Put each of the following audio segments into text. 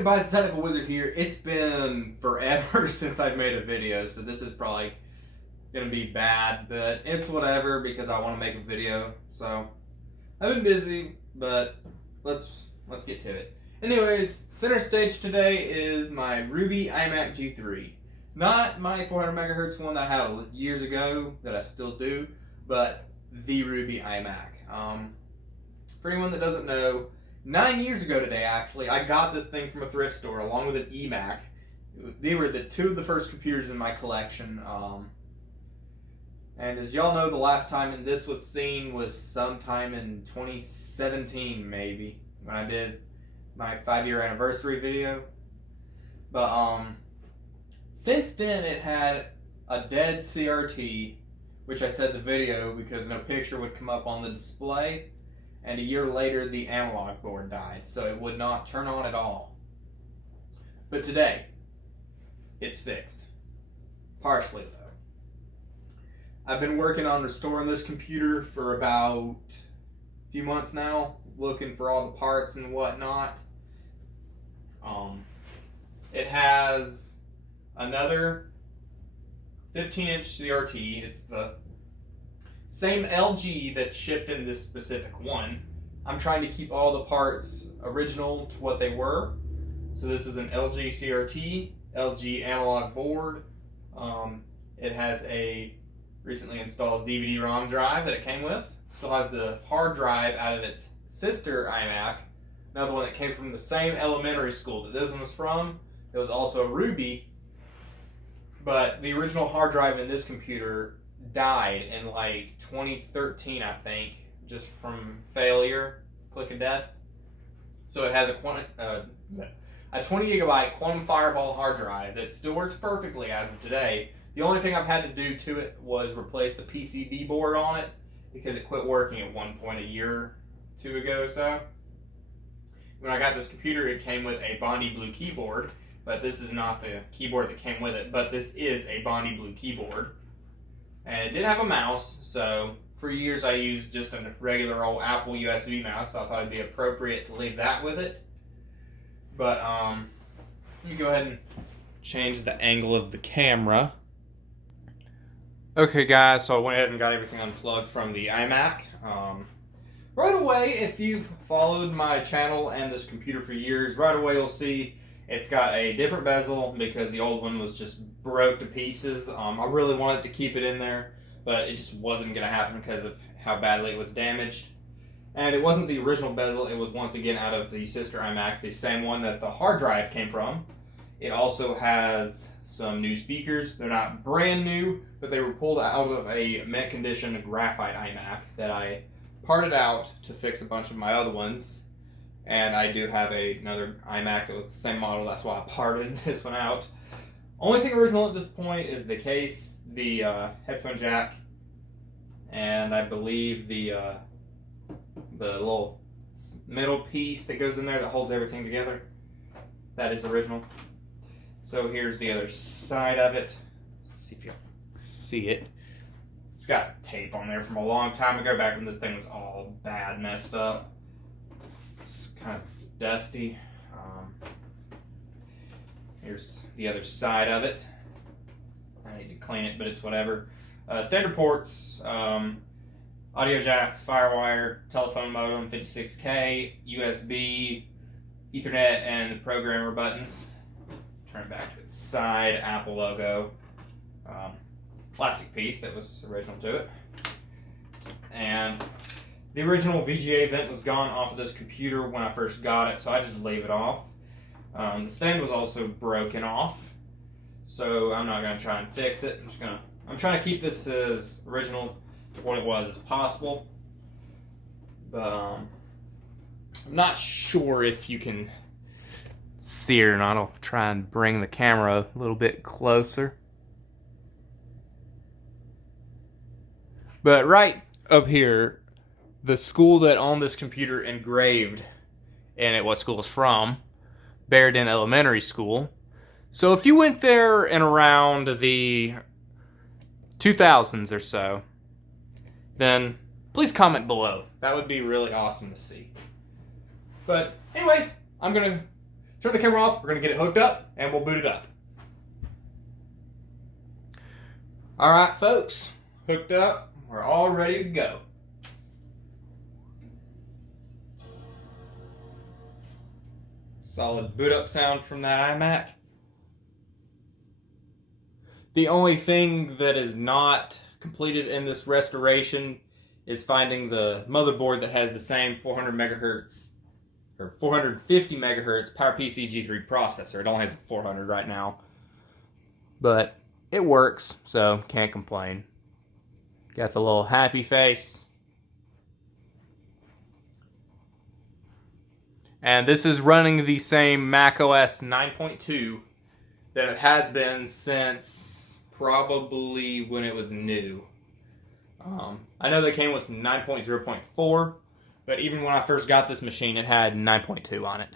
everybody, it's Technical Wizard here. It's been forever since I've made a video, so this is probably going to be bad, but it's whatever because I want to make a video. So, I've been busy, but let's get to it. Anyways, center stage today is my Ruby iMac G3. Not my 400 megahertz one that I had years ago that I still do, but the Ruby iMac. For anyone that doesn't know, 9 years ago today, actually, I got this thing from a thrift store along with an iMac. They were two of the first computers in my collection. And as y'all know, the last time this was seen was sometime in 2017, maybe, when I did my 5-year anniversary video. But since then, it had a dead CRT, which I said in the video because no picture would come up on the display. And a year later, the analog board died, so it would not turn on at all. But today, it's fixed. Partially, though. I've been working on restoring this computer for about a few months now, looking for all the parts and whatnot. It has another 15-inch CRT. It's the same LG that shipped in this specific one. I'm trying to keep all the parts original to what they were. So this is an LG CRT, LG analog board. It has a recently installed DVD-ROM drive that it came with. Still has the hard drive out of its sister iMac. Another one that came from the same elementary school that this one was from. It was also a Ruby. But the original hard drive in this computer died in like 2013, I think, just from failure, click of death. So it has a 20 gigabyte Quantum Fireball hard drive that still works perfectly as of today. The only thing I've had to do to it was replace the PCB board on it because it quit working at one point a year or two ago or so. When I got this computer, it came with a Bondi Blue keyboard, but this is not the keyboard that came with it, but this is a Bondi Blue keyboard. And it did have a mouse, so for years I used just a regular old Apple USB mouse, so I thought it'd be appropriate to leave that with it. But let me go ahead and change the angle of the camera. Okay guys, so I went ahead and got everything unplugged from the iMac. Right away, if you've followed my channel and this computer for years, right away you'll see it's got a different bezel because the old one was just broke to pieces. I really wanted to keep it in there, but it just wasn't going to happen because of how badly it was damaged. And it wasn't the original bezel, it was once again out of the sister iMac, the same one that the hard drive came from. It also has some new speakers. They're not brand new, but they were pulled out of a mint condition graphite iMac that I parted out to fix a bunch of my other ones. And I do have another iMac that was the same model, that's why I parted this one out. Only thing original at this point is the case, the headphone jack, and I believe the little middle piece that goes in there that holds everything together. That is original. So here's the other side of it. Let's see if you can see it. It's got tape on there from a long time ago, back when this thing was all bad, messed up. It's kind of dusty. Here's the other side of it. I need to clean it, but it's whatever. Standard ports, audio jacks, Firewire, telephone modem, 56K, USB, Ethernet, and the programmer buttons. Turn it back to its side, Apple logo. Plastic piece that was original to it. And the original VGA vent was gone off of this computer when I first got it, so I just leave it off. The stand was also broken off, so I'm not going to try and fix it. I'm trying to keep this as original to what it was as possible. But I'm not sure if you can see it or not. I'll try and bring the camera a little bit closer. But right up here, the school that owned this computer engraved in it what school it's from, Barrington Elementary School. So if you went there in around the 2000s or so, then please comment below. That would be really awesome to see. But anyways, I'm going to turn the camera off, we're going to get it hooked up, and we'll boot it up. Alright folks, hooked up, we're all ready to go. Solid boot up sound from that iMac. The only thing that is not completed in this restoration is finding the motherboard that has the same 400 megahertz or 450 megahertz PowerPC G3 processor. It only has a 400 right now, but it works, so can't complain. Got the little happy face. And this is running the same macOS 9.2 that it has been since probably when it was new. I know they came with 9.0.4, but even when I first got this machine, it had 9.2 on it.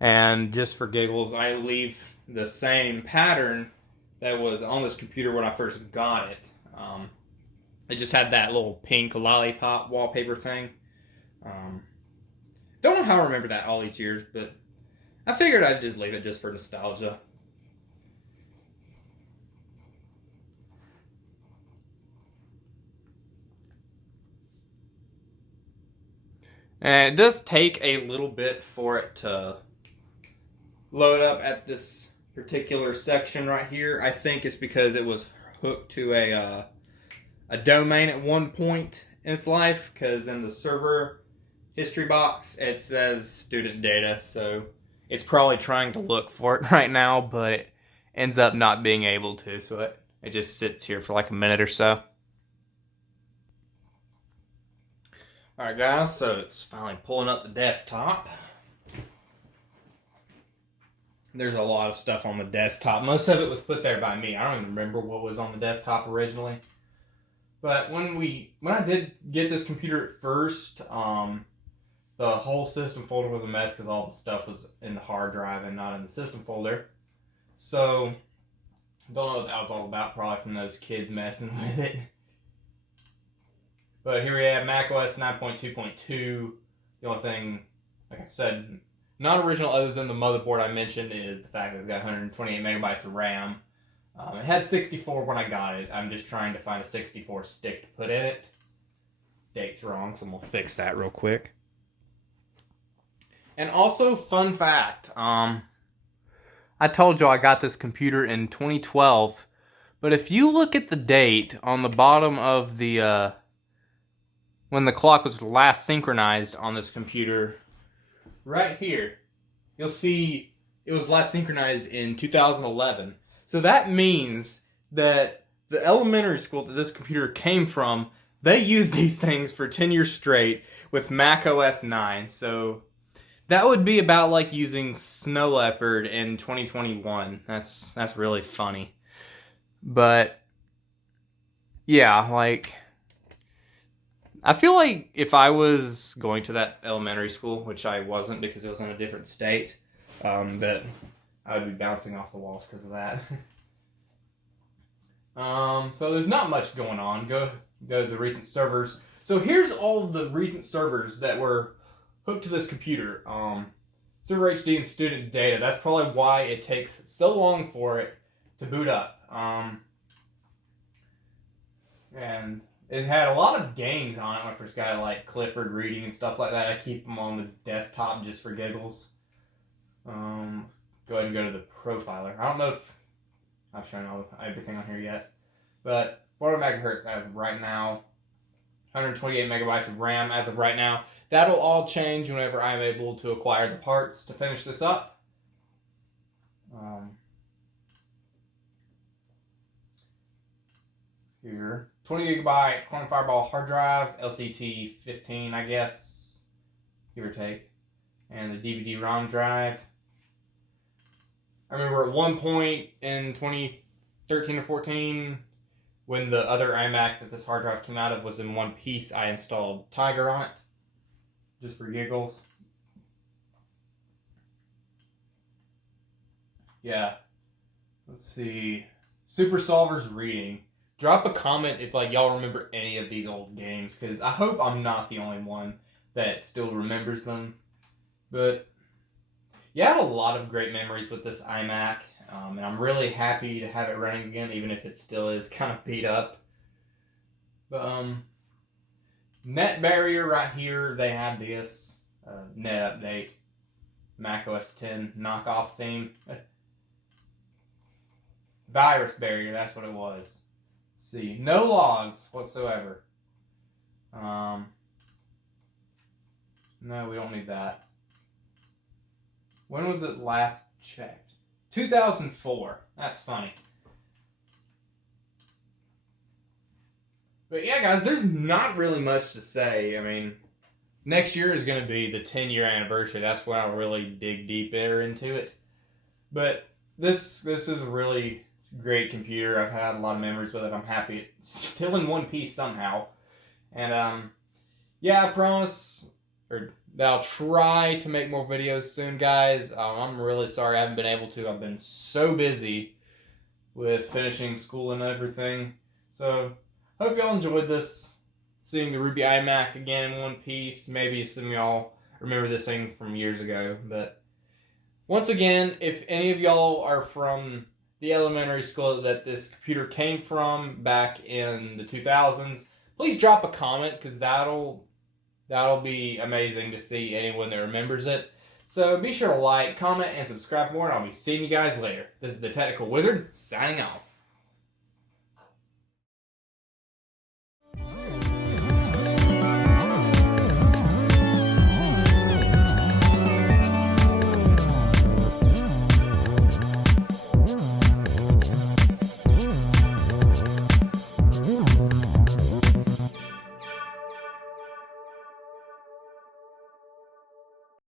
And just for giggles, I leave the same pattern that was on this computer when I first got it. It just had that little pink lollipop wallpaper thing. Don't know how I remember that all these years, but I figured I'd just leave it just for nostalgia. And it does take a little bit for it to load up at this particular section right here. I think it's because it was hooked to a domain at one point in its life, because in the server history box it says student data, so it's probably trying to look for it right now, but it ends up not being able to, so it just sits here for like a minute or so. Alright guys, so it's finally pulling up the desktop. There's a lot of stuff on the desktop. Most of it was put there by me. I don't even remember what was on the desktop originally. But when I did get this computer at first, the whole system folder was a mess because all the stuff was in the hard drive and not in the system folder. So, don't know what that was all about, probably from those kids messing with it. But here we have macOS 9.2.2. The only thing, like I said, not original other than the motherboard I mentioned is the fact that it's got 128 megabytes of RAM. It had 64 when I got it. I'm just trying to find a 64 stick to put in it. Date's wrong, so we'll fix that real quick. And also, fun fact, I told you I got this computer in 2012, but if you look at the date on the bottom of the, when the clock was last synchronized on this computer, right here, you'll see it was last synchronized in 2011. So that means that the elementary school that this computer came from, they used these things for 10 years straight with Mac OS 9. So that would be about like using Snow Leopard in 2021. That's really funny. But yeah, like, I feel like if I was going to that elementary school, which I wasn't because it was in a different state, that I would be bouncing off the walls because of that. So there's not much going on. Go to the recent servers. So here's all the recent servers that were hooked to this computer. Server HD and student data. That's probably why it takes so long for it to boot up. And it had a lot of games on it when I first got it, like Clifford Reading and stuff like that. I keep them on the desktop just for giggles. Go ahead and go to the profiler. I don't know if I've shown everything on here yet, but 400 megahertz as of right now, 128 megabytes of RAM as of right now. That'll all change whenever I'm able to acquire the parts to finish this up. Here, 20 gigabyte Quantum Fireball hard drive, LCT 15, I guess, give or take, and the DVD-ROM drive. I remember at one point in 2013 or 14, when the other iMac that this hard drive came out of was in one piece, I installed Tiger on it, just for giggles. Yeah. Let's see. Super Solvers Reading. Drop a comment if y'all remember any of these old games, because I hope I'm not the only one that still remembers them. But Yeah, I had a lot of great memories with this iMac, and I'm really happy to have it running again, even if it still is kind of beat up. But net barrier right here, they have this net update, Mac OS 10 knockoff theme. Virus barrier, that's what it was. See, no logs whatsoever. No, we don't need that. When was it last checked? 2004. That's funny. But yeah, guys, there's not really much to say. I mean, next year is going to be the 10-year anniversary. That's when I'll really dig deeper into it. But this is a really great computer. I've had a lot of memories with it. I'm happy it's still in one piece somehow. And yeah, I promise that I'll try to make more videos soon, guys. I'm really sorry I haven't been able to. I've been so busy with finishing school and everything. So, hope y'all enjoyed this, seeing the Ruby iMac again in one piece. Maybe some of y'all remember this thing from years ago. But once again, if any of y'all are from the elementary school that this computer came from back in the 2000s, please drop a comment, because that'll be amazing to see anyone that remembers it. So be sure to like, comment, and subscribe for more, and I'll be seeing you guys later. This is the Technical Wizard, signing off.